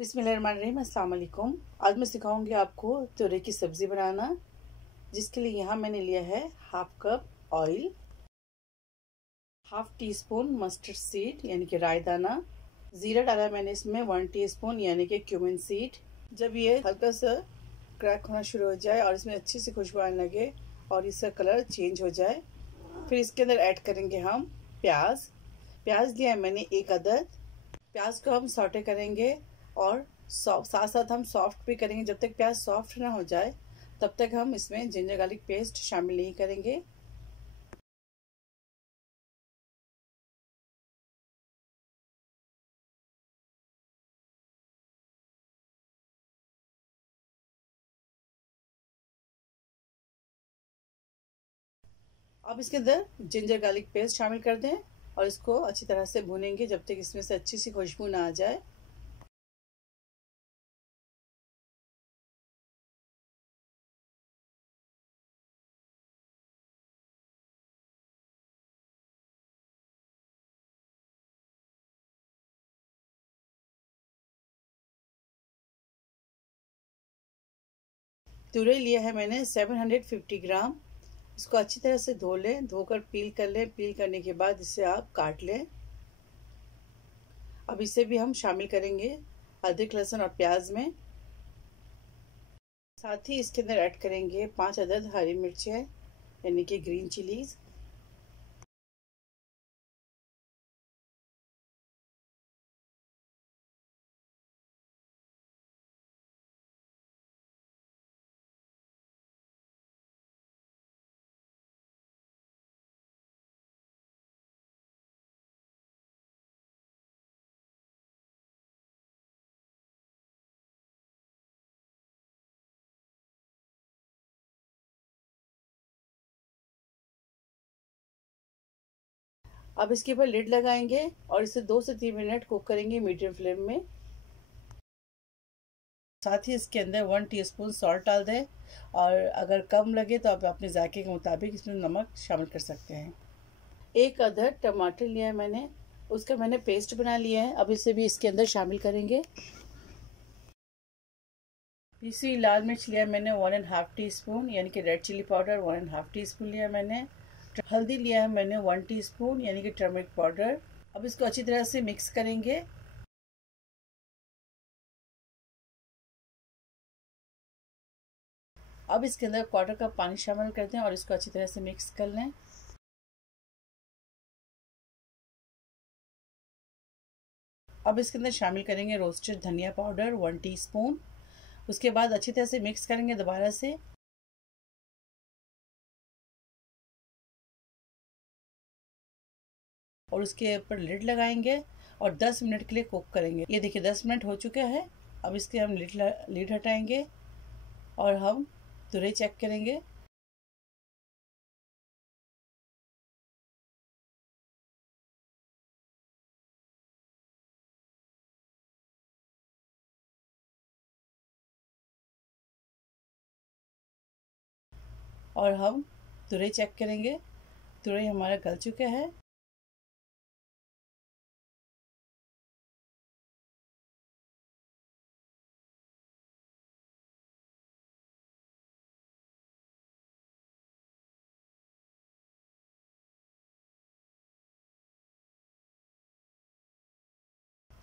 बिस्मिल्लाहिर्रहमानिर्रहीम, अस्सलाम वालेकुम। आज मैं सिखाऊंगी आपको तुरई की सब्ज़ी बनाना, जिसके लिए यहाँ मैंने लिया है half cup oil, half tea spoon mustard seed यानी कि राई दाना, ज़ीरा डाला मैंने इसमें 1 टीस्पून यानी कि क्यूमिन सीड। जब ये हल्का सा क्रैक होना शुरू हो जाए और इसमें अच्छी सी खुशबू आने लगे और इसका कलर चेंज हो जाए, फिर इसके अंदर ऐड करेंगे हम प्याज। प्याज लिया है मैंने 1 अदद। प्याज को हम सॉटे करेंगे और साथ साथ हम सॉफ्ट भी करेंगे। जब तक प्याज सॉफ्ट ना हो जाए तब तक हम इसमें जिंजर गार्लिक पेस्ट शामिल नहीं करेंगे। अब इसके अंदर जिंजर गार्लिक पेस्ट शामिल कर दें और इसको अच्छी तरह से भूनेंगे जब तक इसमें से अच्छी सी खुशबू ना आ जाए। तुरई लिया है मैंने 750 ग्राम। इसको अच्छी तरह से धो लें, धोकर पील कर लें। पील करने के बाद इसे आप काट लें। अब इसे भी हम शामिल करेंगे अदरक लहसुन और प्याज में। साथ ही इसके अंदर ऐड करेंगे 5 अदद हरी मिर्चें यानी कि ग्रीन चिलीज। अब इसके ऊपर लिड लगाएंगे और इसे 2 से 3 मिनट कुक करेंगे मीडियम फ्लेम में। साथ ही इसके अंदर 1 टीस्पून सॉल्ट डाल दें और अगर कम लगे तो आप अपने जायके के मुताबिक इसमें नमक शामिल कर सकते हैं। 1 अदद टमाटर लिया है मैंने, उसका मैंने पेस्ट बना लिया है। अब इसे भी इसके अंदर शामिल करेंगे। पीसी लाल मिर्च लिया मैंने 1.5 टीस्पून यानी कि रेड चिली पाउडर 1.5 टीस्पून लिया मैंने। हल्दी लिया है मैंने 1 टीस्पून यानी कि टर्मरिक पाउडर। अब इसको अच्छी तरह से मिक्स करेंगे। अब इसके अंदर 1/4 कप पानी शामिल कर दें और इसको अच्छी तरह से मिक्स कर लें। अब इसके अंदर शामिल करेंगे रोस्टेड धनिया पाउडर 1 टीस्पून। उसके बाद अच्छी तरह से मिक्स करेंगे दोबारा से। और उसके ऊपर लिड लगाएंगे और 10 मिनट के लिए कुक करेंगे। ये देखिए 10 मिनट हो चुका है। अब इसके हम लिड हटाएंगे और हम तुरई चेक करेंगे। और हम तुरई चेक करेंगे। तुरई हमारा गल चुका है।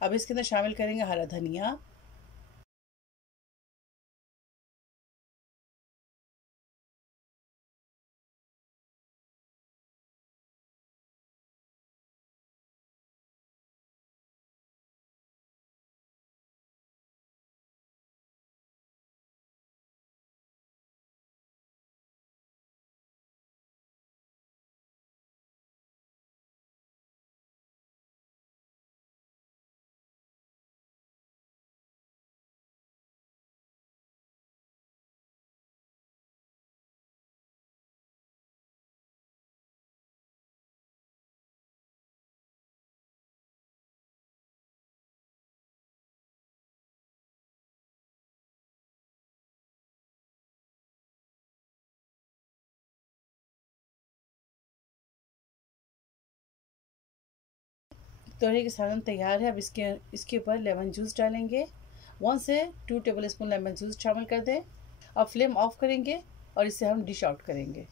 अब इसके अंदर शामिल करेंगे हरा धनिया। तुरई के सालन तैयार है। अब इसके ऊपर लेमन जूस डालेंगे 1 से 2 टेबल स्पून लेमन जूस शामिल कर दें। अब फ्लेम ऑफ करेंगे और इसे हम डिश आउट करेंगे।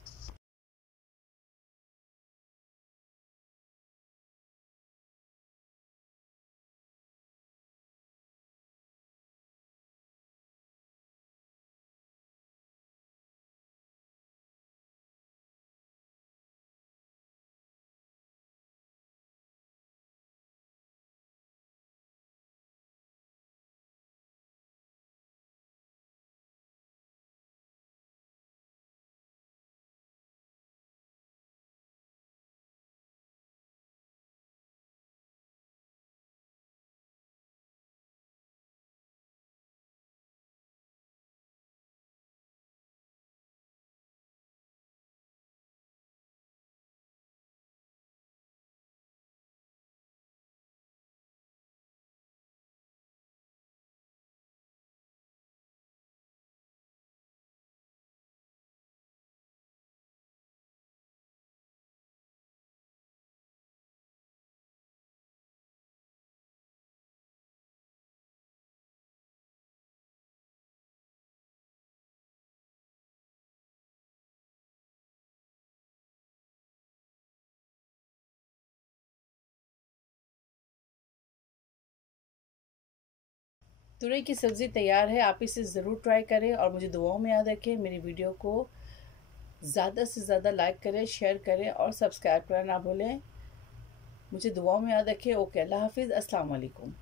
तुरई की सब्ज़ी तैयार है। आप इसे ज़रूर ट्राई करें और मुझे दुआओं में याद रखें। मेरी वीडियो को ज़्यादा से ज़्यादा लाइक करें, शेयर करें और सब्सक्राइब करना ना भूलें। मुझे दुआओं में याद रखें। ओके, अल्लाह हाफिज़, अस्सलाम वालेकुम।